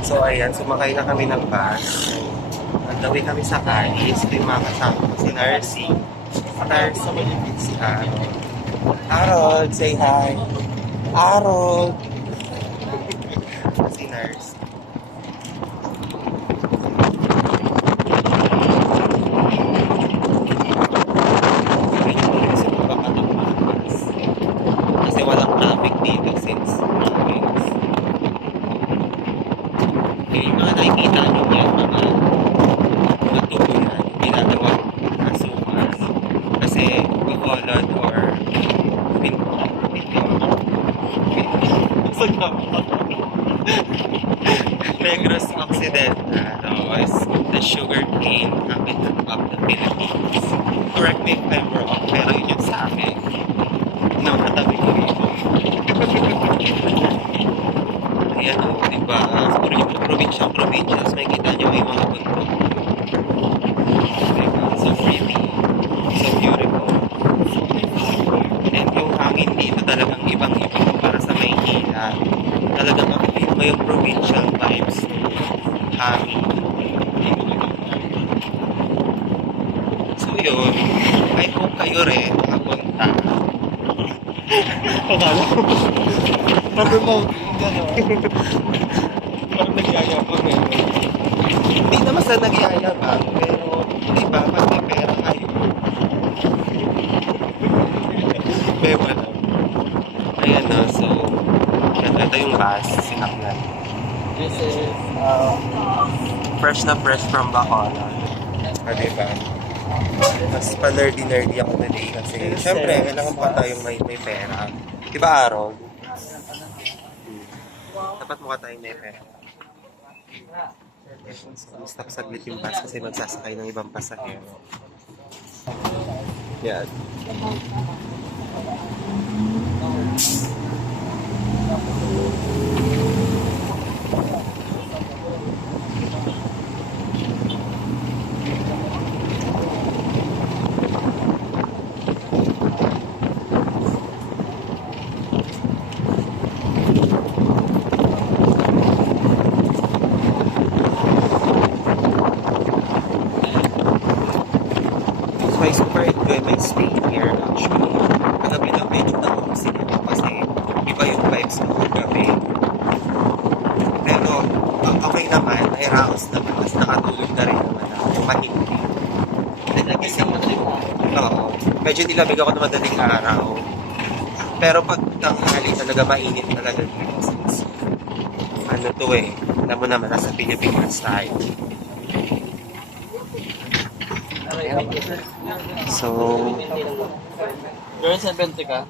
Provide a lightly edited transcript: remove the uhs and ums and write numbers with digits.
So ayan, sumakay na kami ng bus. Nagdawi kami sa Calis. Ito yung mga kasama ko, si Narcy. Si Harold. Harold, say hi. Harold. Si Narcy. Kasi walang traffic dito since mornings. Okay, yung mga nakikita nyo yan, mga tubulan, ginagawa kasukan. Kasi Bacolod or Negros Occidental is the sugar cane capital of the Philippines. Correct me if I'm wrong, pero yun yung sa akin. No, natabi ko dito. Ayan o, diba? Siguro yung probinsya, may kita nyo may mga bundok. Diba? So pretty. So beautiful. And yung hangin dito talagang ibang-iba para sa Maynila. Talagang makikita mo yung provincial vibes. Hangin. So yun, I hope kayo rin makapunta. Akala ko. Sabi mo, gano'n. Parang nagyayabang eh. Hindi naman sa nagyayabang, pero di ba, pag may pera kayo. Beba lang. Ayan na, so, ito yung bus, sinaklan. This is, Fresh na fresh from Bacolod. Diba? Mas pa-nerdy ako today kasi syempre, kailangan pa tayong may pera. Diba, Aaron? Dapat mukha tayong may pera. So, gusto ko saglit yung bus kasi magsasakay ng ibang pasahero. Yan. So I super enjoy my stay here actually. Kagabi na medyo na-homesick ako kasi iba yung vibes ng gabi. Pero okay naman, nairaos naman. Mas nakatulog na rin naman ako. Mahindi. Then nagising mo din. Oo. Medyo nilamig ako na madaling araw. Pero pag tanghali talaga mainit talaga dito. Since, ano to eh. Alam mo naman, nasa Pilipinas tayo. So, Girl, 70 ka?